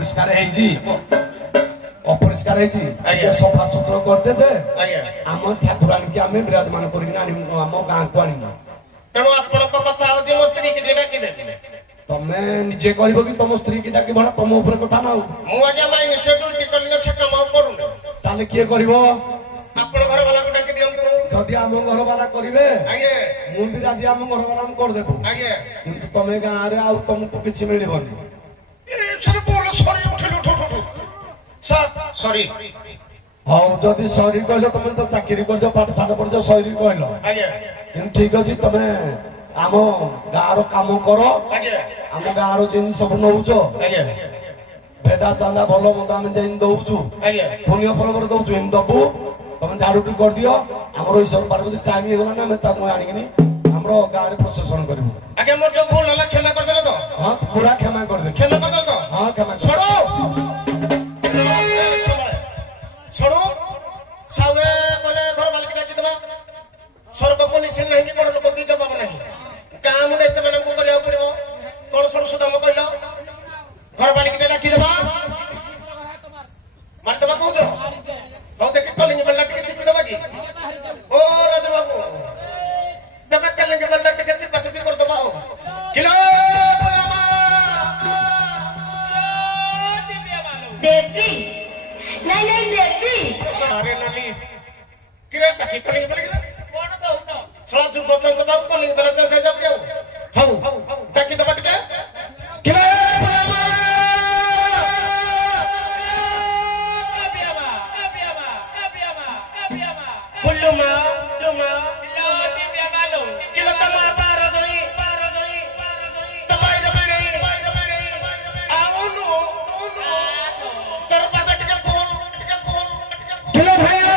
अपरिष्कार अपरिष्कार सफा सुतर करदे आम ठाकुराणी की आम विराजमान कर आम गाँ को आनी तेणु आपण कथा हो मो स्त्री की डाकी दे तमे निजे कहब कि तुम स्त्री की डाकी भड़ा तुम ऊपर कथा ना मुझे माइंड से ड्यूटी करने से काम करूँ ताले किए करिवो आपण घर वाला को डाकी दियंतु जदि आम घर वाला करिवे मु भी राजी आम घर वाला हम कर देबो किंतु तमे गाँ रे आ तुमको किछि मिलिबनी सर बोल सॉरी उठल उठ सर सॉरी हां जदि सॉरी कहलो तमे तो चाकरी कर जो पाठ छाड़ पड़ जो सॉरी कहलो किंतु ठीक अछि तमे आम गाँ रो काम करो आम गाँ रो जिन सब नउचो बेदा चांदा भलो मत आम जेन दउचु पुण्य परबर दउचु इन दबु तमे झाड़ू की कर दियो हमरो ईश्वर पार्वती टाइम हे गला ना मैं ताको आनिकनी हमरो गाँ रे प्रशासन करबो आगे मोर जो भूल होला क्षमा कर देले तो हां पूरा क्षमा कर दे तो हां क्षमा छोड़ो छोड़ो सावे बोले घर वाले की डाकी दबा सर्व को निश्चित नहीं कि बड़ लोग की जवाब नहीं काम ने से मानन को करिया पड़िबो कोन सब सुदाम कहलो घर वाले की डाकी दबा मार दबा कहू जो हो देखि कलिंग बल्ला टिके चिपी दबा की ओ राज बाबू दबा कलिंग बल्ला टिके चिपा चिपी कर दबा हो किलो बुलामा देवी नहीं देवी अरे नली किरे टाकी कलिंग बल्ला कोन दउनो सला जु बचन से बाबू कलिंग बल्ला चल जाब जाऊ हाउ टाकी दबा टिके kilo बुलामा Luma, kila tama para joi, tapai na bani, aunu, terbaca tiga kul, kila bhaiya.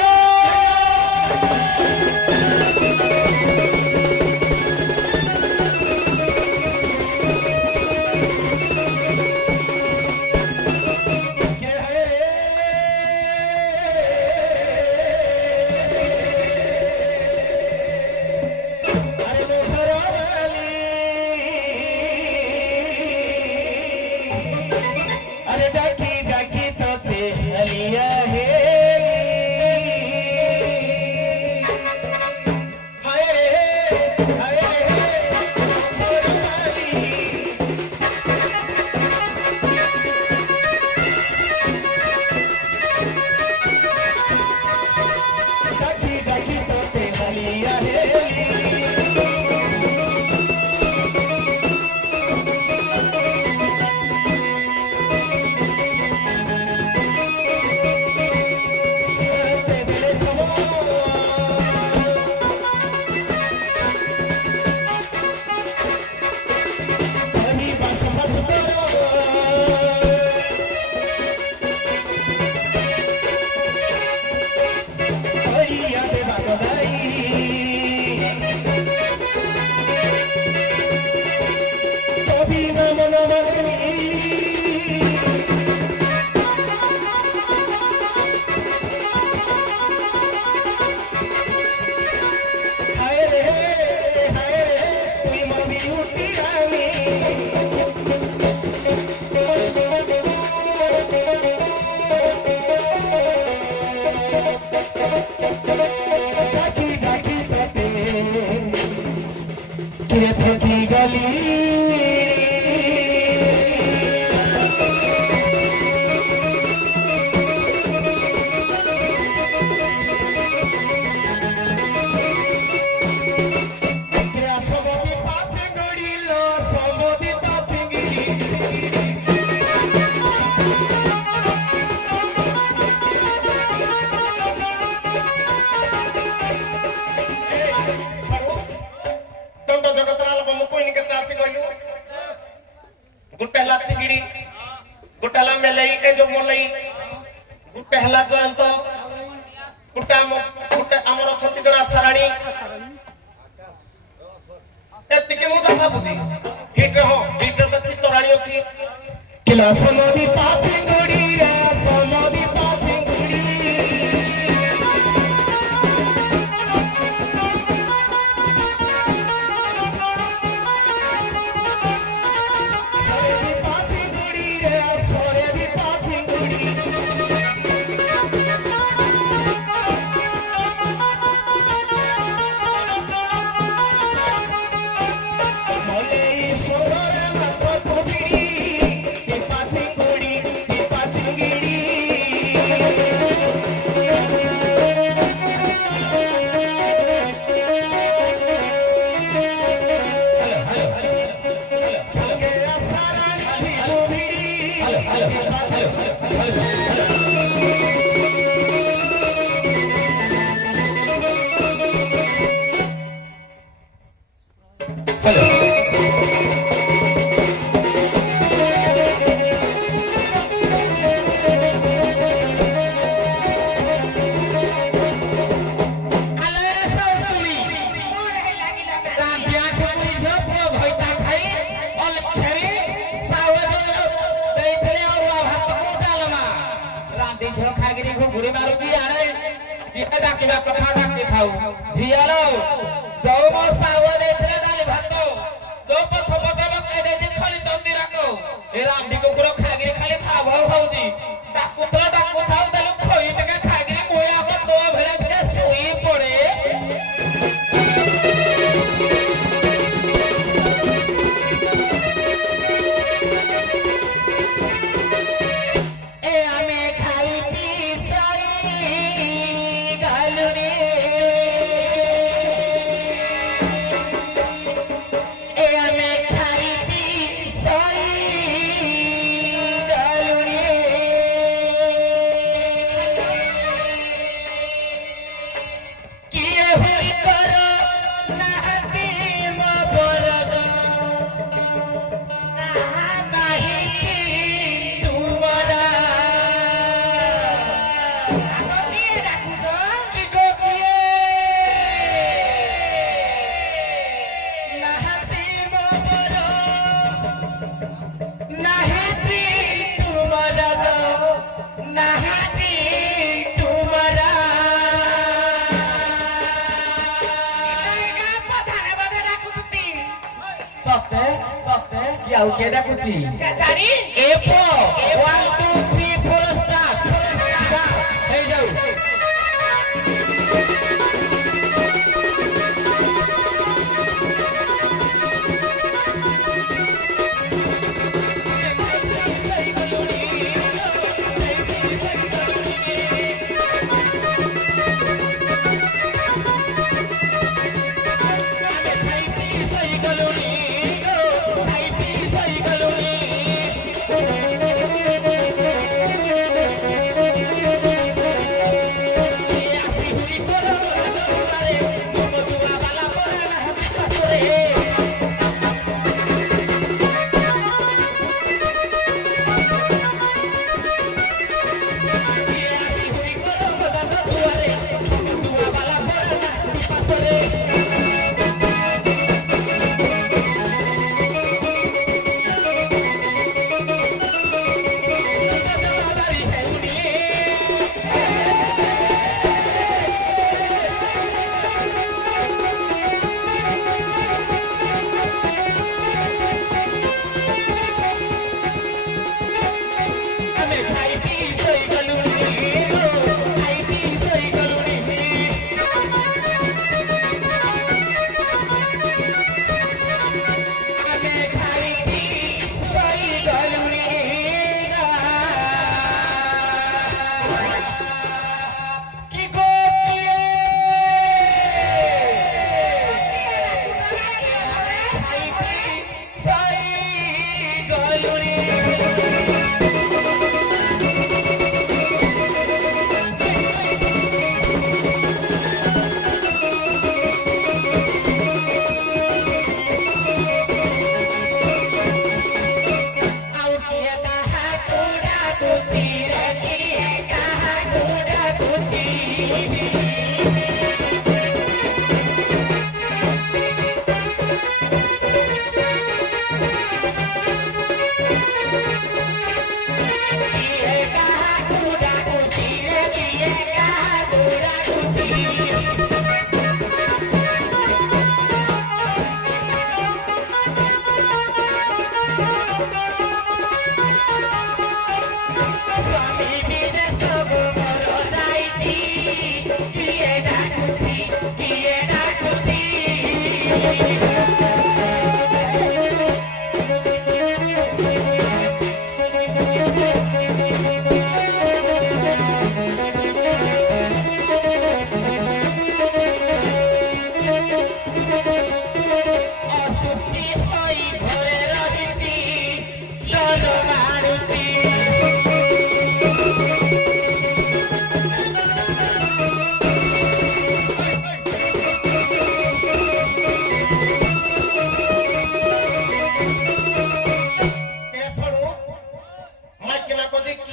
Hey,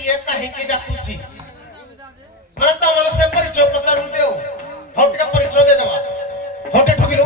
किए कहीं की डाकुची मन तो मन से परिचय पचारू देओ हट का परिचय दे देवा हटे ठगिलो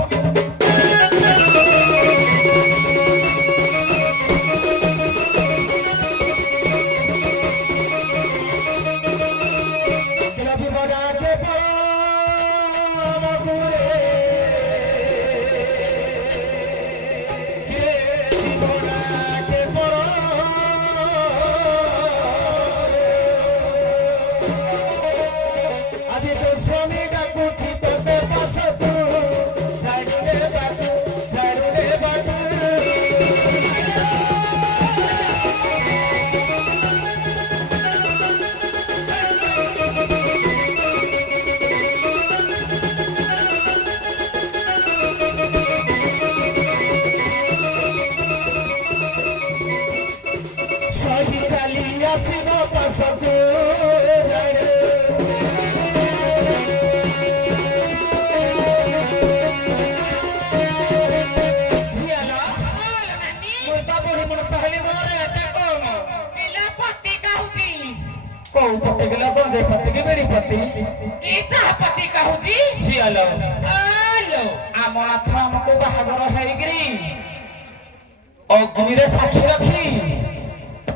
अग्नि साक्षी रखी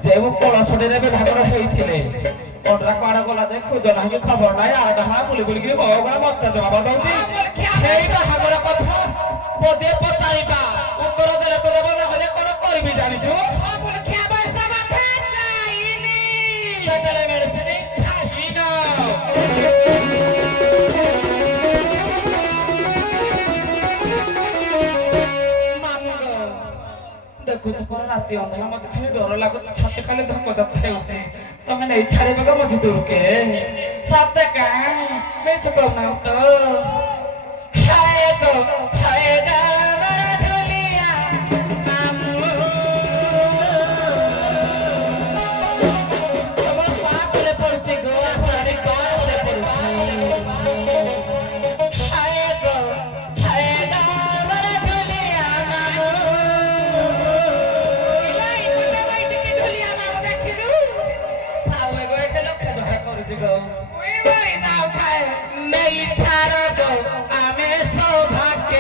जेबू कलशे भागर होते अंडरा कड़ा गला जे खोज ना खबर ना आरटा हाँ बुली बुलिक बहुत मत जवाब दूसर कथा पदे पचारा उत्तर देने तो देव ना कौन करी जाचु देखुच पर राति अंधार मत खाली डर लगुच छाती खाली धक धक हेउची तमे नहीं छाड़ी बगा मझी दूर के साथ का मैं चुकौ ना तो हाय गा बड़ा ढोलिया मामू हमर पाप ले पड़ची गो सारी पार ले पड़ची हाय गा बड़ा ढोलिया मामू go. We raise our time, may tara go. I'm so happy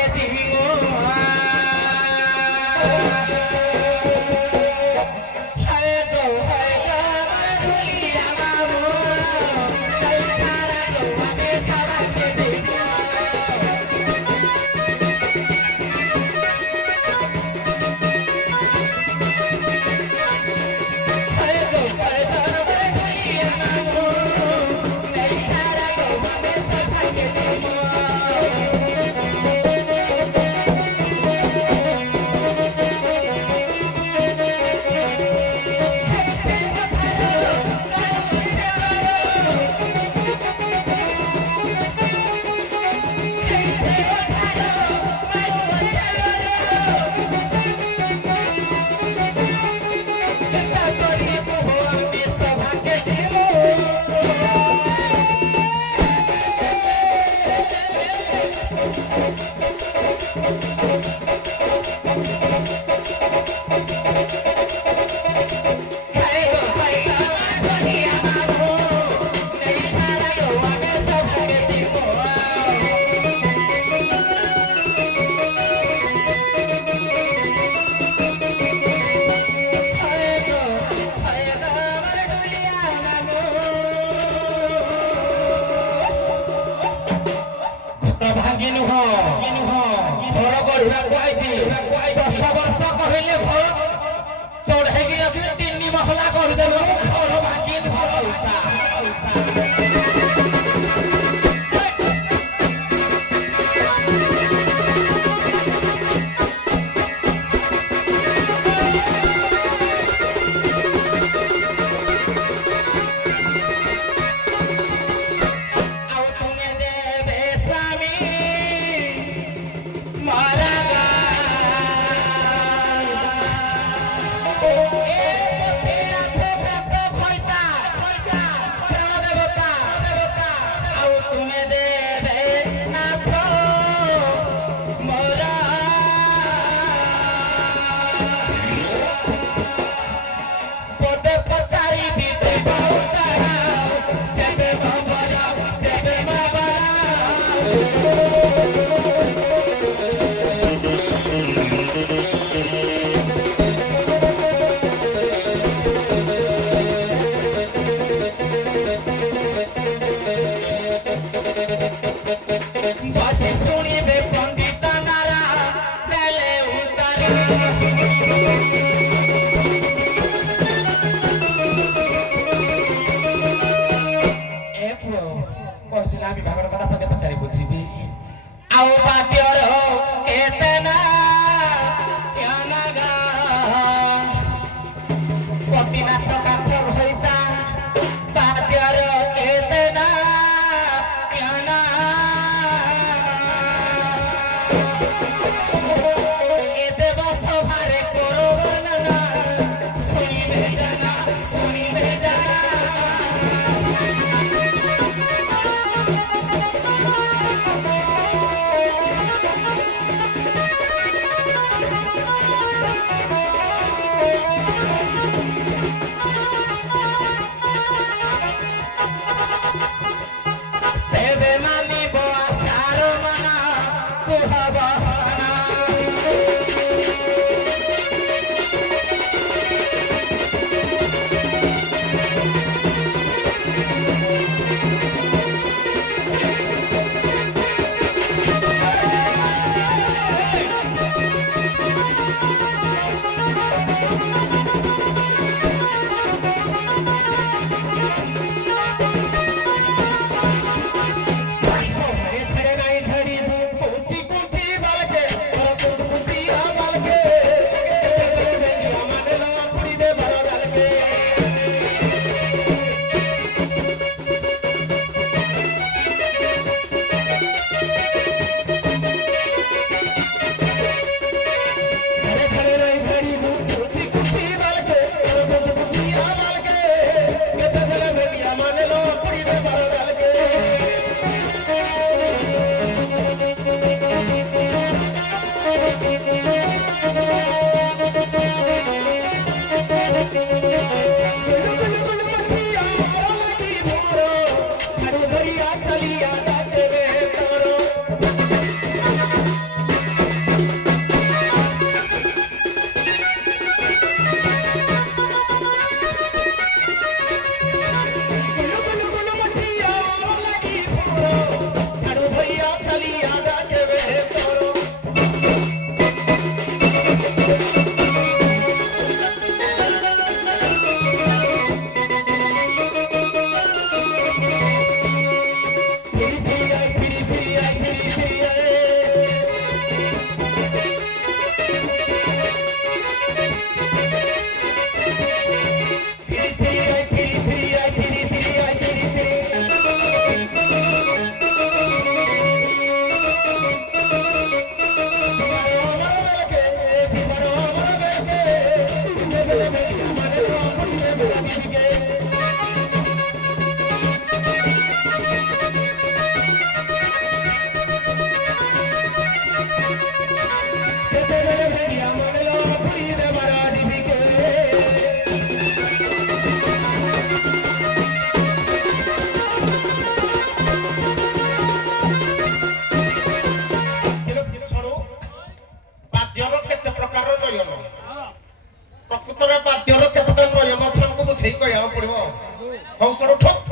ହଉ ସରୁ ଠକ୍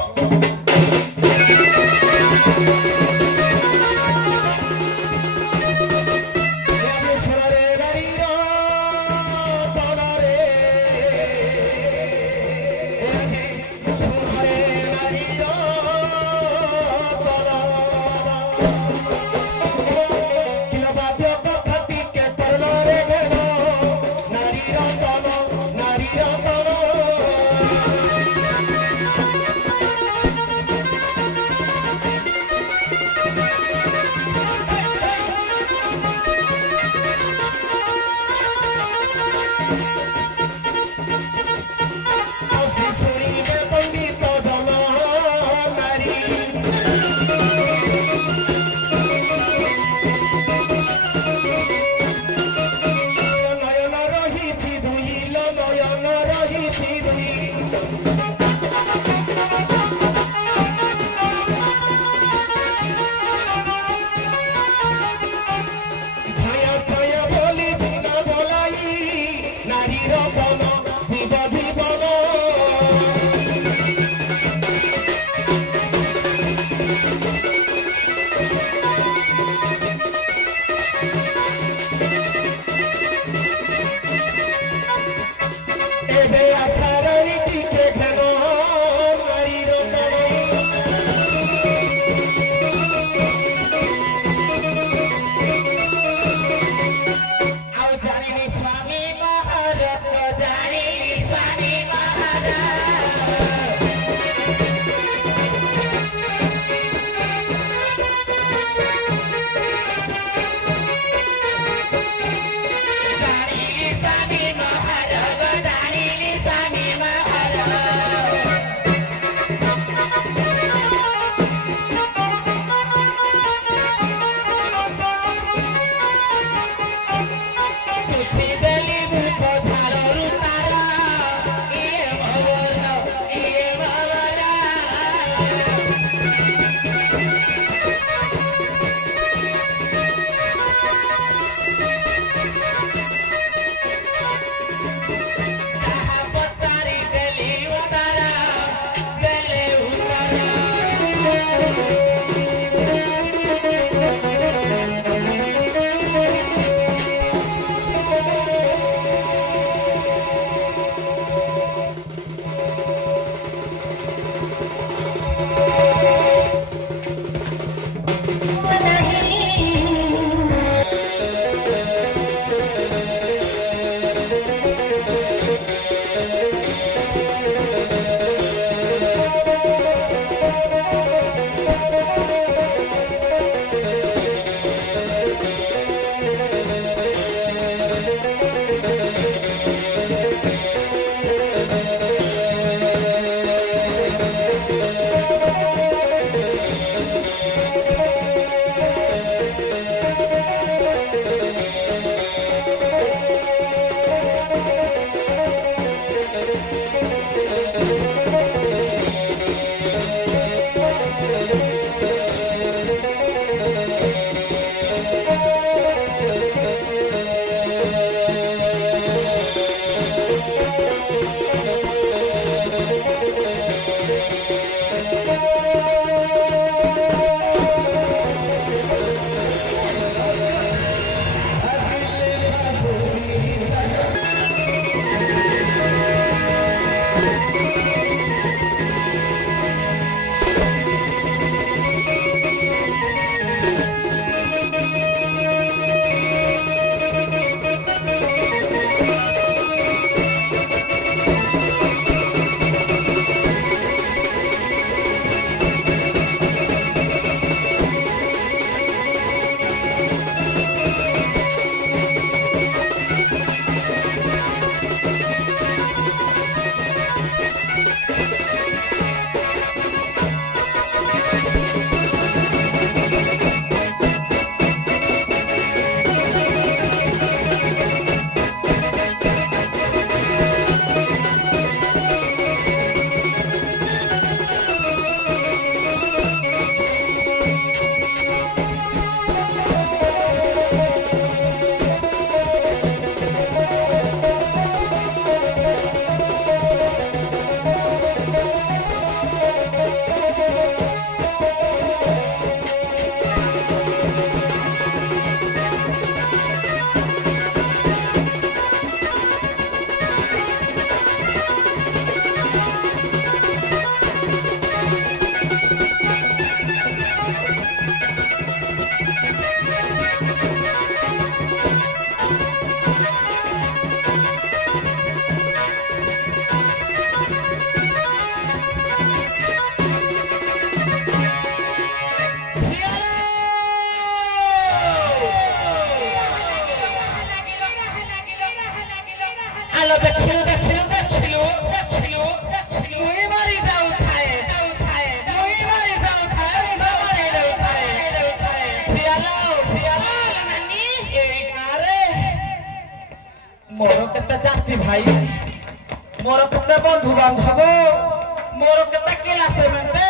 आसे मनते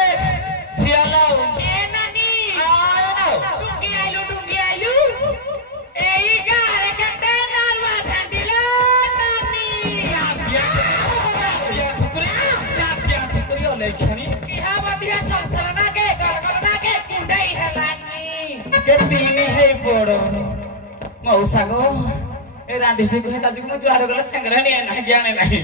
झियालो ए नानी आयो डुंगी आइलू एई गारे कटे नालवा भेंडिलो नानी या ठुकरी ओले खनी इहा बदिया सलसलना के गलगलना के कुंडई हेलानी के तीनी है पड़ो मौसा गो ए रांडी से कहे दादी को जुआर गला संगरा नहीं जाने नहीं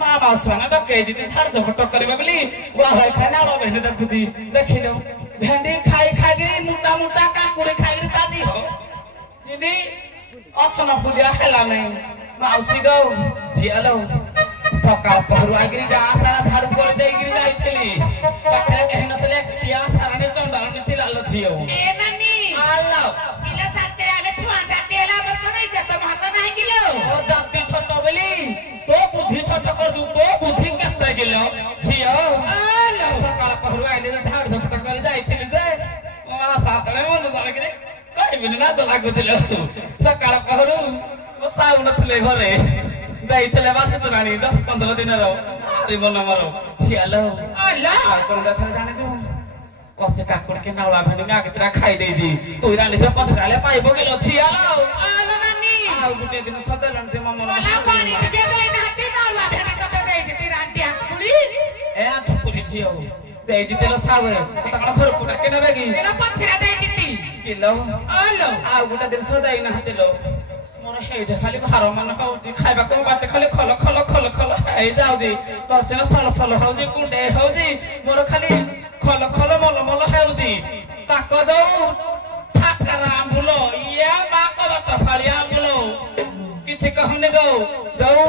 मां मौसा ना तो कह जीती छाड़ झपट करबा बली वाह खाना लो भेंडी देखुती देखिलो भेंडी खाई खागिरी मुटा मुटा काकुड़ी खागिरी तादी हो दीदी असना फुलिया हेला नहीं मौसी गो जियालो सकाळ पहरु आगिरी गा सारा झाड़ू कर दे गिरी जाईथली पखरे कहि नथले टिया सारा ने चंडाल निथिला लो छियो ए नानी आलो पिला जाते आमे छुआ जाते एला मत नहीं जत महत नहीं किलो ओ जाति छोट बेली तो बुद्धि छोट कर दू तो बुद्धि कत्ते किलो छियो आलो सकाळ पहरु आइले झाड़ झपट कर जाईथली जे मला सातळे मन जाले रे कहि बिन ना चला गुदिलो सकाळ पहरु ओ साउ नथले घरे जाईथले बासे तो रानी 10-15 दिन रो अरे मन मारो छियालो आलो आ कोन कथा जाने जो कसे काकुड़ के नावा भेंडी ना कितना खाई दे जी तू रानी से पछराले पाइबो गेलो छियालो आलो नानी आ गुटे दिन सदलन जे मम मला पानी के दे नाती नालवा भेंडी तो दे जती रांटिया कुली ए ठुकुली छियो दे जी तेलो सावे त कण घर कुटा के नबेगी एला पछरा दे जती किलो आलो आ गुटे दिन सदाई ना तेलो मोर हेडे खाली भार मन होउती खाइबा को बाटे खाली खल खल हे जाउदी तो सेना सल सल होउजी कुंडे होउजी मोर खाली खल मल हेउजी ताक दउ ठाकरा आंबुलो ये मा को बट फालिया आंबुलो किछि कहने गो दउ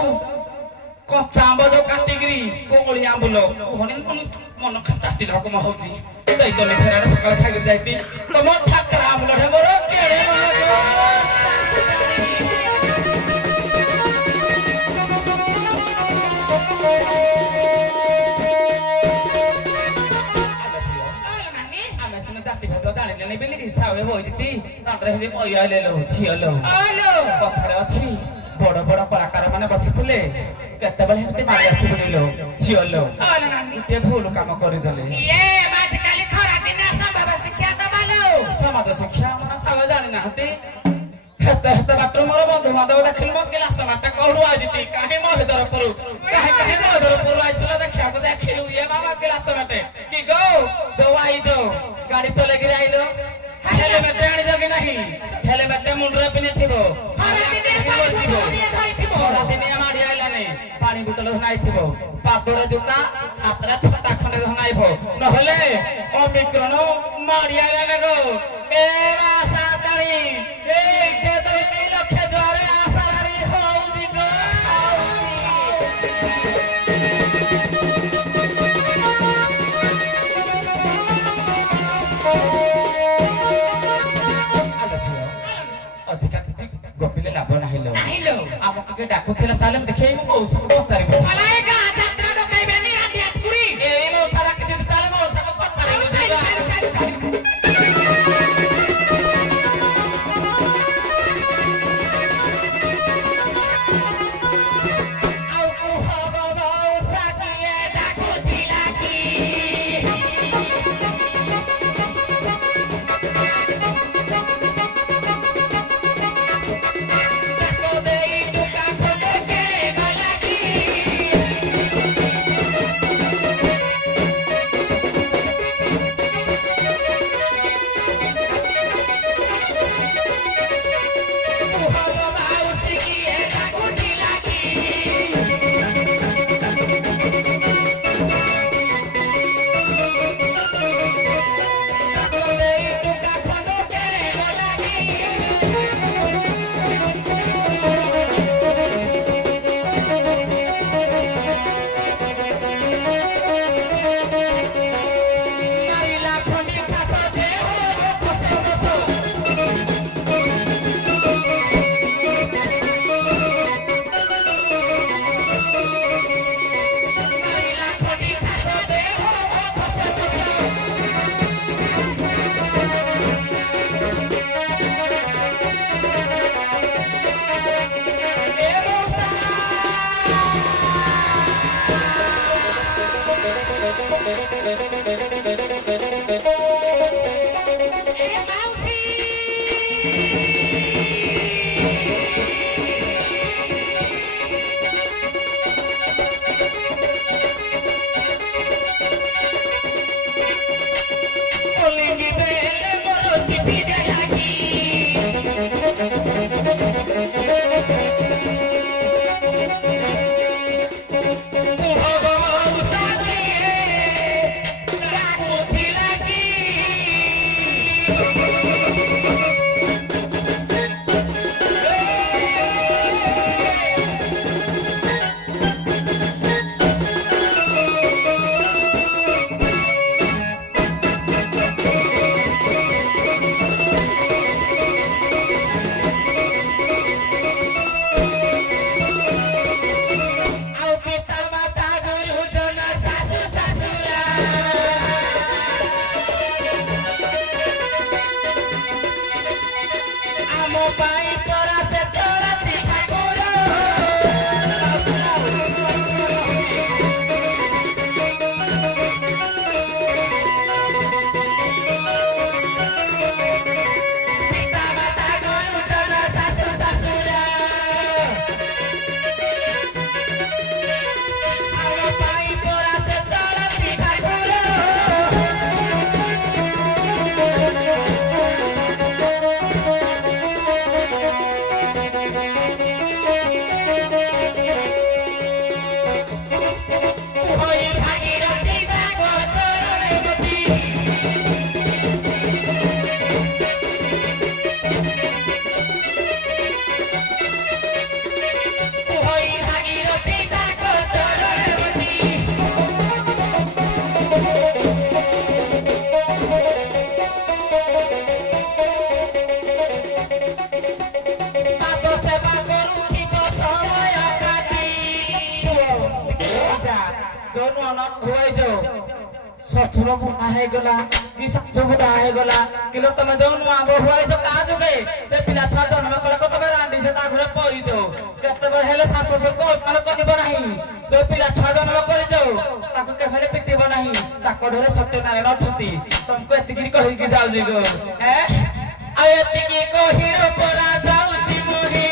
कच्चा आंब जो काटिगिरी कोंगली आंबुलो ओहने मन खटाटी रकम होउजी तै तो ने फेराडे सकाळ खाइ जाइती तो मोर ठाकरा आंबुलो रे मोर केड़े जाति भेद जानिले नै बेली हिसाबे होइती तांडरे हिबे पया लेलो छियलो आलो पथरे अछि बड़ बड़ कलाकार माने बसिथिले केतेबेले हेते मारि आसी बनिलो छियलो आलो नानी ते भूल काम करि देले ये बात काली खरा दिन संभव शिक्षा दबालो समाज शिक्षा मना सावे जानि नाहती हेते बाटर मोर बंधु माधव देखिल म क्लास माटा कहरु आजिती काहे म हेदर परु काहे म हेदर परु आजितला देखिया को देखिलु ये मामा क्लास माटे कि गो जो आई जो गाड़ी चले गिरे आइलो हेलमेट आनी जगे नहीं हेलमेट मुंडरे पिने थिबो खरा दिन धरि थिबो खरा दिन माडी आइला नै पानी बोतल धनाई थिबो पादरे जुता हातरा छटा खने धनाइबो नहले ओमिक्रन माडी आइला न गो ए मासा तारी ए जे तो नि लक्ष्य जरे आसारी होउजी गो अधिका गोपिले लाभ नाहिलो नाहिलो हमके के डाकुथिला चाले देखै म औषध पचारिबो चलाए गा यात्रा तो कई बेनी राती अटकुरी ए म सारा के जित चाले म औषध पचारिबो आउ को होगो मौसा किए डाको दिलाकी डाको देई टुका खोले के गलाकी सठुरो बुढ़ा है गला कि साचो बुढ़ा है गला किलो तमे जो नुआ बहुआ जो का जुगे से पिला छ जन्म कल को तमे रांडी से ता घरे पई जो केते बर हेले सासो सो को मन कदिब नाही जो पिला छ जन्म करि जो ताको के भेले पिटिब नाही ताको धरे सत्यनारायण अछती तुमको एतिगिरी कहि कि जाउ जे गो ए आ एतिगी कहिरो परा जाउ जी मोही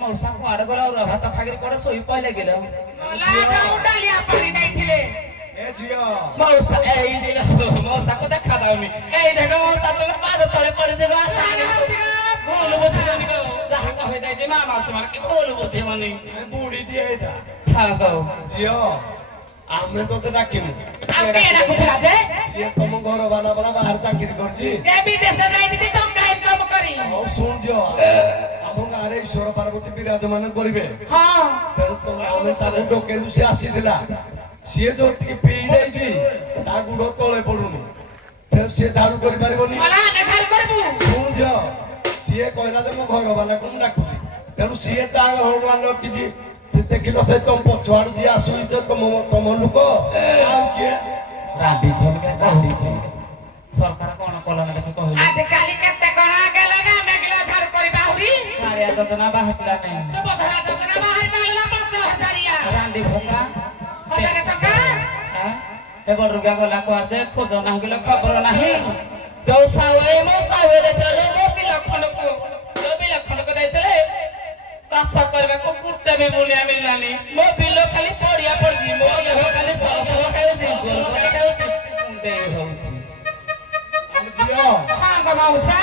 मौसा कुआडे गला और भात खागिरी कोडे सोई पहिले गेलो लागा उडालिया पानी दैथिले ए जियो मौसा ए जिलो मौसा को देखा दाउनी ए देखो मौसा तो पाद तळे पडे जे बा बोल बुझे नि को जहा का होय दै जे मामा से मार के बोल बुझे मनी बुढ़ी दिए था हां हो जियो आमे तो ते डाकिमु आ केडा कुछला जे ये तुम घर वाला वाला बाहर चाकरी करजी के विदेश जाई दी तो काय काम करी ओ सुन जियो हम गारे ईश्वर पार्वती विराजमान करिवे हां तेनु तो आमे सारे डोकेलु से आसी दिला सिए जो ती पी जाई छी ता गुडो तळे पडुनी फेर से धारू करि पारिबोनी मला ने घर करबू सुन जियो सिए कहला जे मो घर वाला कोन डाकुची तेनु सिए ता घर वाला किजी देखिलो से तुम पछवाड़ जी आसुई से तुम लोक आ के रांडी छमका कहली छी सरकार कोन कोलन लेके कहली आज काली कत्ते कोना गेला ना मेगला घर करी बाहुरी कार्य योजना बाहरला नहीं सुबोधरा योजना बाहर नाला 5000 रांडी भंगा हजार टका हां ए बरुगा गला को आज खोज नाही गेलो खबर नाही जो सावे मो सावे देतले मो पिला खंड को दैतले कासा करबा को कुर्ते में मूल्य मिललानी मो बिलो खाली पड़िया पड़जी मो देह खाली सरसर खाउची गोल खाउची दे होउची जियो हां गमाउसा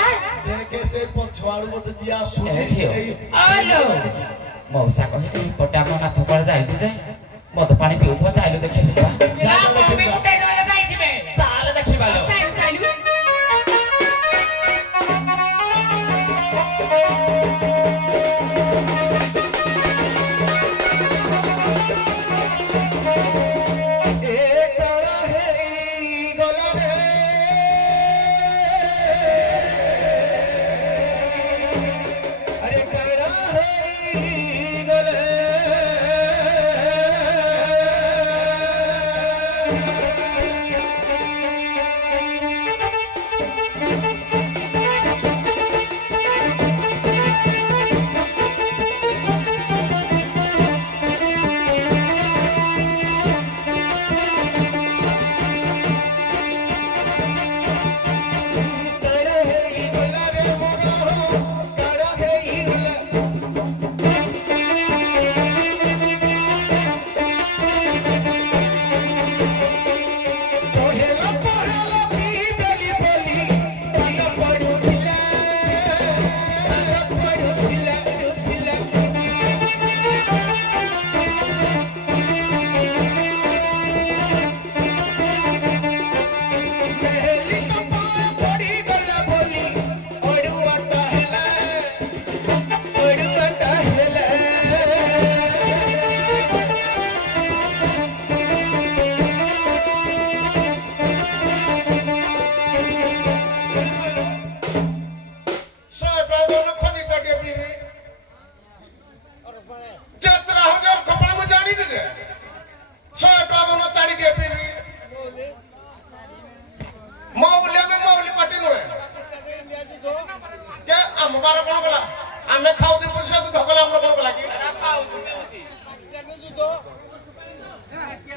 देखे से पछवाड़ मत जिया सुनी से आलो मौसा कहि पटा को नाथ पर जाई जे मत पानी पिउथवा चाइलो देखि छिबा ला मम्मी मुके गले जाई छिबे साल देखि बालो चाइल चाइल ଆମ ବାର କଣ କଲା ଆମେ ଖାଉଛୁ ପଇସା ଧକଲା ଆମର କଣ କଲା କି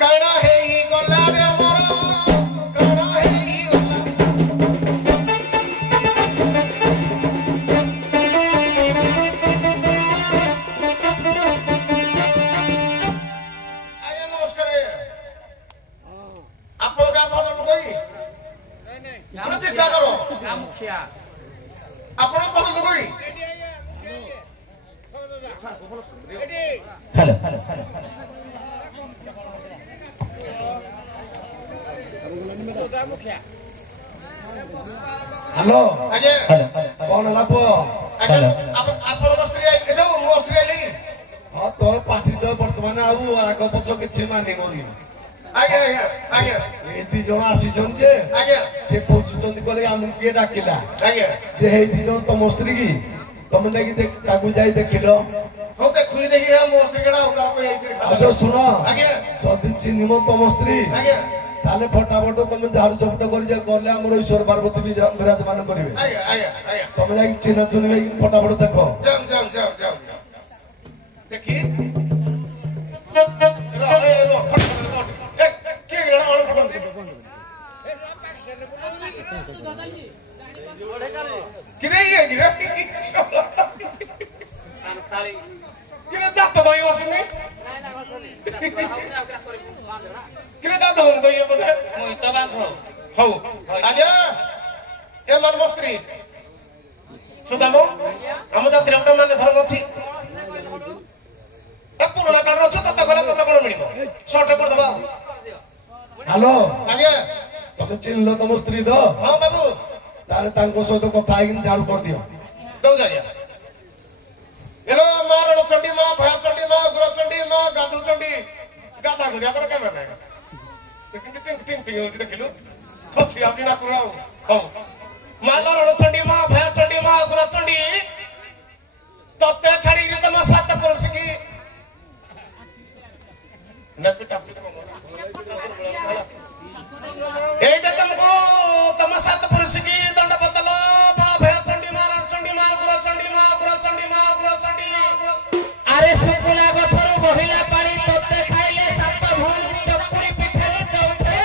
କାଣ ହେଇଗଲା ରେ ମୋର କାଣ ହେଇଗଲା ଆଜ୍ଞା ନମସ୍କାର ଆପଣ ଗାଁ ଭଲ ଲୋକ କି ଗୋଟେ ଚିନ୍ତା କର ଆପଣ ଭଲ ଲୋକ କି हेलो हेलो ଆଜ୍ଞା कौन है पुओ ଆଜ୍ଞା ଆପଣଙ୍କ ସ୍ତ୍ରୀ ଏ ଯୋଉ ମୋ ସ୍ତ୍ରୀ ଆଇଲେ କି हाँ तो पार्टी तो वर्तमान आउ आग पछ किछि मानिबोनी ଆଜ୍ଞା ଆଜ୍ଞା ଆଜ୍ଞା ए दी जण आसीछन जे ଆଜ୍ଞା से खोजुचंदी करे हमु के डाकिला ଆଜ୍ଞା जे हे दी जण तम स्त्री की तमे नेकी देख ताकू जाई देखिलो ହଉ ଦେଖୁନି ଦେଖି ମୋ ସ୍ତ୍ରୀ କେଟା ଆଉ ତାର ପାଇଁ ଏଇଥିରେ अच्छा सुनो ଆଜ୍ଞା जदि चिन्हिम तम स्त्री ଆଜ୍ଞା ताले फटाफट तमे झाड़ू चपट करि जे गले हमर ईश्वर पार्वती विराजमान करिवे ଆଜ୍ଞା ଆଜ୍ଞା ଆଜ୍ଞା तमे जाई चिन्ह चुनि फटाफट देखो ଯାଉ ଯାଉ ଯାଉ ଯାଉ ଦେଖି ରହେ रो ଖଟ ଏ କି ଗଣ ଅଣ ପଡନ୍ତି କିରେ ଇଏ କିରେ किरे दात भाई ओसने किरे दात हम गई बोले मुई तो बांधो हौ आजा ए मन मस्त्री सुदामो हम जात्रे उटा माने धर्म अछि ए पुराना काल रछ तत गला तत कोन मिलिबो शॉर्ट कर दबा हेलो आजा तमे चिन्हलो तम स्त्री दो हां बाबू ताले तांको सहित कथा आइकिन झाड़ू कर दियो दौ जा हेलो मारण चंडी मां भया चंडी मां गुरु चंडी मां गादू चंडी गादा गुरिया कर के माने लेकिन टिंग टिंग टिंग होती देखिलो खसी आपनी ना कराओ हो मारण चंडी मां भया चंडी मां गुरु चंडी तत्ते छाड़ी रे तम सात पुरुष की न पिटा एटा तुमको तम सात पुरुष की दंड बदलो भया चंडी मारण चंडी मां गुरु चंडी मां गुरु चंडी मां गुरु चंडी अरे सुकुला गछरो बहिला पानी तोते खाइले सात भूल चकुरी पिठरे चौथे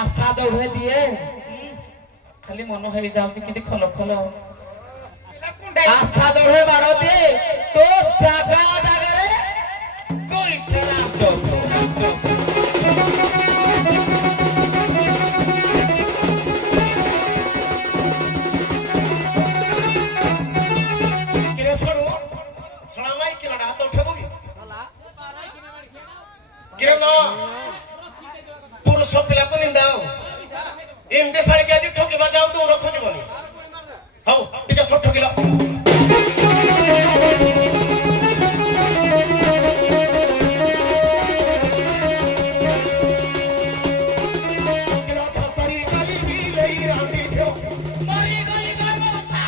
आशा दौड़े दिए खाली मन होई जाउची किति खलो खलो आशा दौड़े मारो दिए तो जागा जागा रे कोई चला दो किरे सडू सलामाई किलाडा हात उठेबो की किरे न पुरुष पिला को निंदाओ एमदे साळे के आज ठोकीबा जाऊ तो रखो जीवनी हौ टिके सब ठोकिला किरा छतरी काली भी लई रांदी थियो मरी गली गई मौसा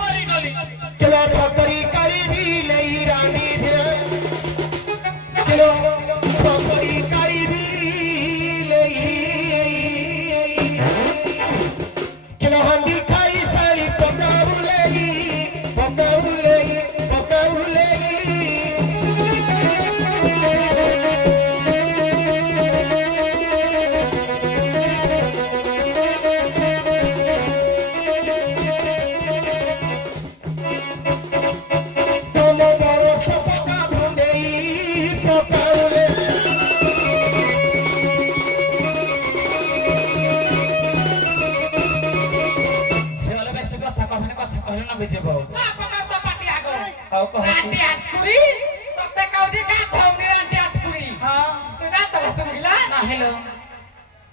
मरी गली किलो छतरी काली भी लई रांदी थियो किलो छतरी काली भी लई किलो हंडी खाई साली पकाउलेगी पकाउलेगी पकाउलेगी तमो बरो सपका भंडेई पकाउले झोले बेस्ट कथा कहले ना बेजेबो चाप कर तो पाटी आगो हाउ कह रांटी आटकुरी तते काउजी का धौनी रांटी आटकुरी हां तू जा तो सुनिला ना हेलो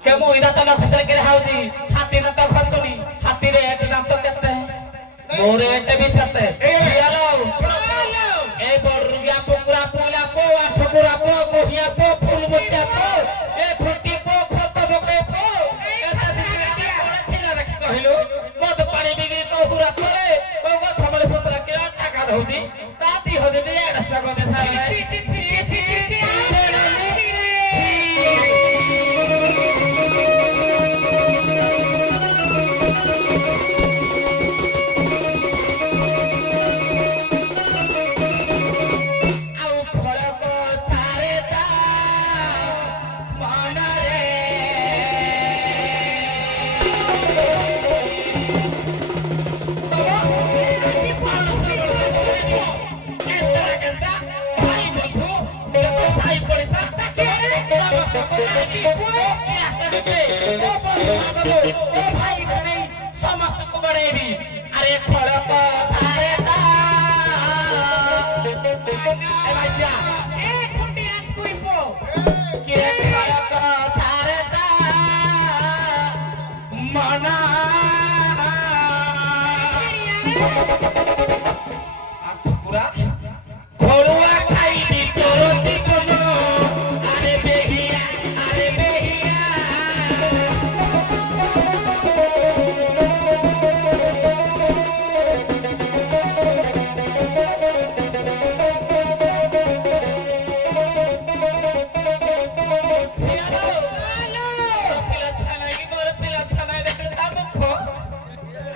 के मोइदा तो न खसले के हाउजी हाथी न तो खसुनी हाथी रे एट नाम तो केते मोरे एट भी सते जियालो चलो ए बड़ रुगिया पुकुरा पुला को आठ पुरा को गोहिया को फूल मुचा को ए फुटी को खत बके को ऐसा सिगरेट कोड़े थिला रख कहलो मद पानी बिगड़ी को पूरा तले को छमले सुतरा किरा टाका दउजी ताती हो जे एडा सगो दे सारा ची ची ची ची ची ची को ए भाई भने समस्त को बड़ेबी अरे खड़क थारे ता ए भाई जा ए ठुंडी हाथ कुई पो के खड़क थारे ता मना पूरा घोड़ुआ खाई तोरो जीवन अरे बेहिया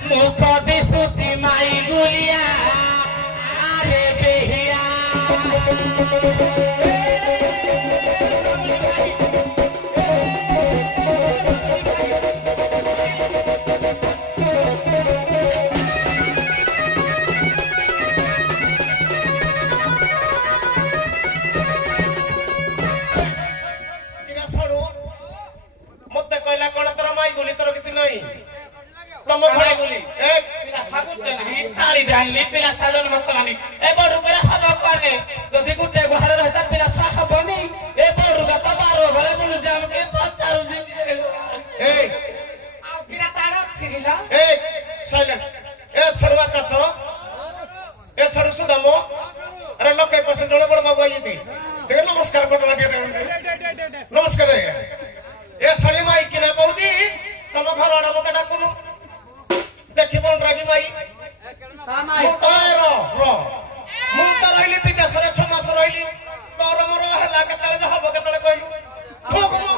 मुख दिसुची माई गुलिया अरे बेहिया କିରା ଛଡୁ ମତେ କହିଲା କଣ ତୋର ମାଇ ଗୁଲି ତୋର କିଛି ନାହିଁ ତମ ଘରେ ଗୁଲି ଏ ପିଲା ଛାଗୁଟେ ନାହିଁ ସାଳି ଡାଇଲି ପିଲା ଛାଜନ ମତଲାନି ଏ ବଡ ଉପରେ ହବ करे ଯଦି ଗୁଟେ ଘରେ ରହିତା ପିଲା ଛା ହବନି ଏ ବଡୁକା ତ ବାरो ଘରେ ବୁଲୁଛି ଆମକେ ପଚାରୁଛି ଏ ଆଉ କିରା ତାଡ ଛିରିଲ ଏ ସାଇଲେଣ୍ଟ ଏ ଛଡୁ ଆକାଶ ଏ ଛଡୁ ସୁଦାମ अरे लोग के पसंद जणे बड़ बाबू आई थी देखो नमस्कार को लागे नमस्कार ए सणी माई किना कहूती तम घर आडा मते डाकुनु देखि बन रागी माई मु तो रो मु तो रहिली विदेश रे 6 मास रहिली तोर मोर हला केतले जे हबो केतले कहलु ठोक मो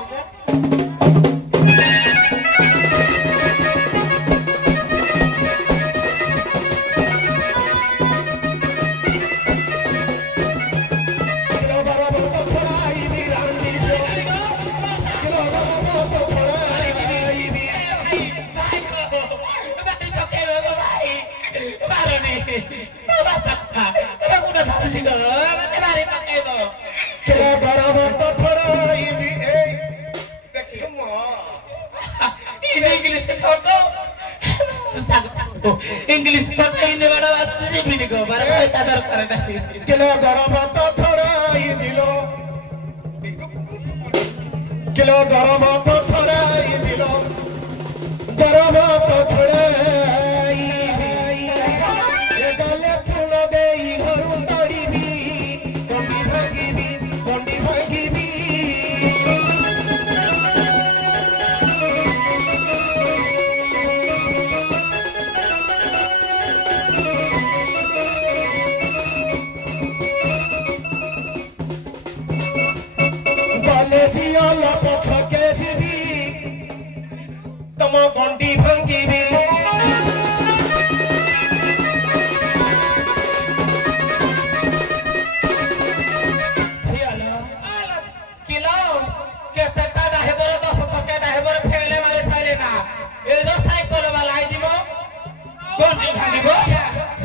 इंग्लिश छोटा हिंदी बड़ा बात से भी नहीं को बार पैसा दरकार नहीं किलो गरम तो छोड़ाई दिलो किलो गरम तो छोड़ाई दिलो गरम तो छोड़ाई ये गले चुनो देई घरु तड़ीबी बंडी भागीबी जियाला पछके जीबी तम बंडी भांगीबी जियाला किलो केते काडा हेबर 10 छके डाहेबर फेले मारे साइले ना ए जो साइकिल वाला आई जीवो बंडी भागीबो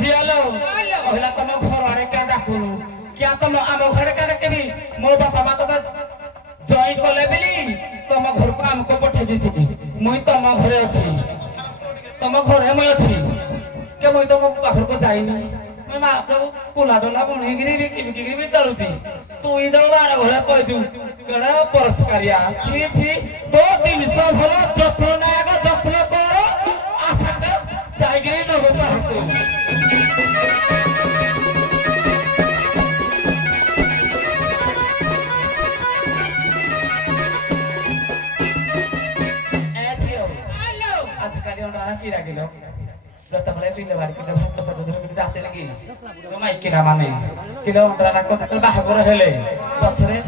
जियाला ओहला तम घर आरे के डाकुनु क्या तम आम घर के केबी मो बापा माता जय कले बेली तम घर को हमको पठे जेतिबी मुई तम घरे अछि तम घरे मुई अछि के मुई तम पाखर को जाई नै मुई मा तो कुला डोला बने गिरी भी किबी भी चलुची तू ई जो बार घरे पयजु कड़ा परस्कारिया छी छी 2-300 भलो जत्न नाग जत्न करो आशा कर जाई गिरी नगो पाहको की रागिलो जत भले बिले बाड़ी के भक्त पद धर के जाते लगी तो माई किना माने किलो हमरा ना को तकल बाहागर हेले पछरे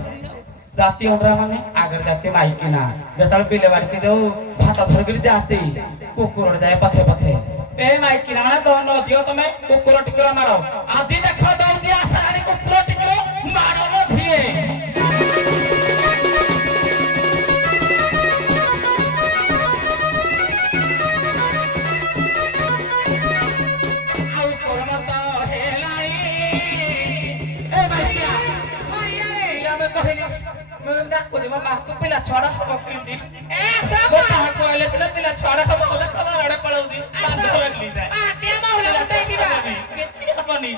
जाति हमरा माने आगर जाति माई किना जतल बिले बाड़ी के जो भात धर के जाते कुकुर जाए पछे पछे ए माई किना माने तो न दियो तमे कुकुर टिकरा मारो आजी देखो दउजी आसारी कुकुर टिकरो मारो न धिए ଆମ ମା ତୁ ପିଲା ଛଡା ହବ କେମିତି ଏ ସବୁ କହିଲେ ସିନା ପିଲା ଛଡା ହବ ବୋଲେ ଖବର ଆଡେ ପଳଉଚି ପାଟିଆ ମାଉଲା ଗୋଟାଇ ଯିବା କିଛି ହବନି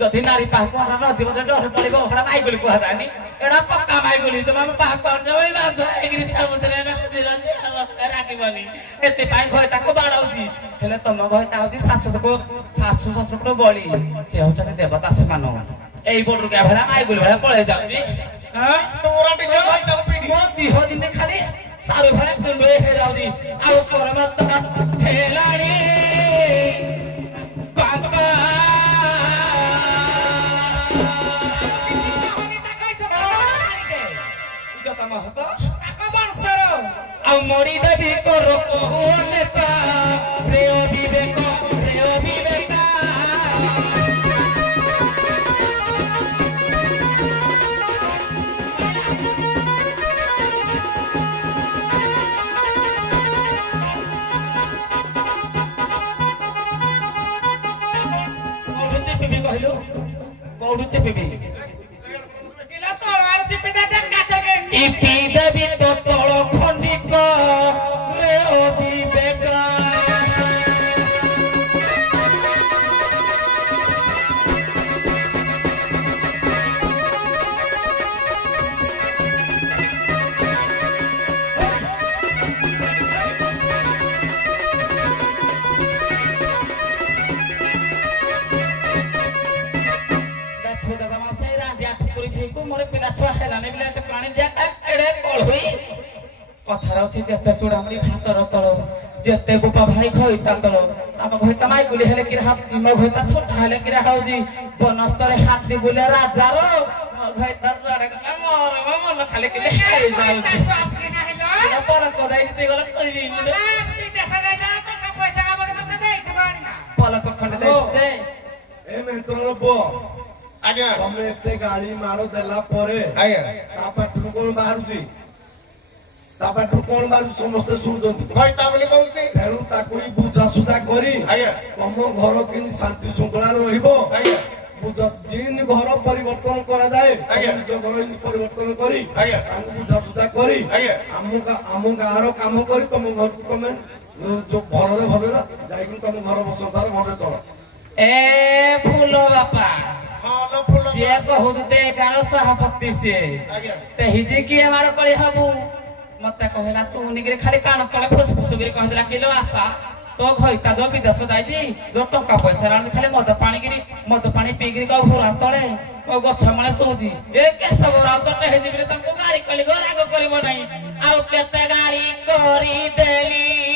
ଯଦି ନାରୀ ପାହାକୁ ହରା ନଯିବ ଯଦି ଡର ପଡିବ ହରା ମାଇଗୁଲି କୁହାଯାଏନି ଏଟା ପକ୍କା ମାଇଗୁଲି ଜମା ଆମ ପାହାକୁ ଯାଉ ଏଇ ମାଛ ଏଗିରି ସାମୁଦ୍ରରେ ରାଖିବନି ଏଥିପାଇଁ ଘଇତାକୁ ବାଡାଉଛି ହେଲେ ତମ ଘଇତା ହଉଛି ଶାଶୁ ଶ୍ୱଶୁରକୁ ବଳି ସେ ହଉଛନ୍ତି ଦେବତା ସେମାନ ଏଇ ବଡରୁ କା ଭଳିଆ ମାଇଗୁଲି ଭଳିଆ ପଳେଇ ଯାଉଛି ମୋ ଦିହ ଯେମିତି ଖାଲି ସାରୁ ଭଳିଆ କୁଣ୍ଡୁଳି ହେଇଯାଉଛି ଆଉ ପରମାତ୍ମା ହେଲାଣି ଆଉ ମରି ଦେବି କର ଅନେକ ରେୟ ବିବେକ କହିଲୁ କୋଉଠୁ ଚିପିବି ଚିପି ଦେବି ତ ତଳ ଖଣ୍ଡିକ ରେୟ ବିବେକ मोर पिला छुआ हेलाने बिले एटे प्राणी जेटा एडे कळ होई कथार अछि जेते चूड़ामणी भातर तळ जेते गोपा भाई खइता तळ हम खइता माई गुली हेले कि हाथ मो खइता छोटा हेले कि हाउजी बनस्तरे हाथी बुले राजा रो खइता जडे मोर मन खाली कि खाई जाउची ना पर को दाई ते गला सही ला विदेश गई जा टका पैसा का बदे त देई बाणी ना पलक खंड दे ए मेंतर बो आज्ञा तमे एते गाड़ी मारो देला परे आज्ञा ता पाटु कोन बाहरुची ता पाटु कोन बाहरु समस्त सुनजंती गईता बोली कहउती तेणु ताकुई बुझा सुधा करी आज्ञा तम घर किन शांति शृंखला रहिबो आज्ञा बुझा जिन घर परिवर्तन करा जाए आज्ञा जो घर इन परिवर्तन करी आज्ञा ताकु बुझा सुधा करी आज्ञा आम गाँव काम करी तम घर तमे जो भलरे भलरे जाई तम घर संसार भलरे चल ए फूलो बापा हां लो फूलो से कहउते गाँव सभापति से आज्ञा तेहि जे कि हमार कली हबु मते कहला तू निगरे खाली कान तळे फुसफुस गिरी कहला किलो आशा तो खइता जो विदेश जाई जो टका पैसा राण खाली मद पानी पी गिरी का घोरा तळे ओ गछ मळे सोजी ए के सब राव तो तेहि जे तुमको गाड़ी कली गो राग करबो नाही आउ केते गाड़ी करी देली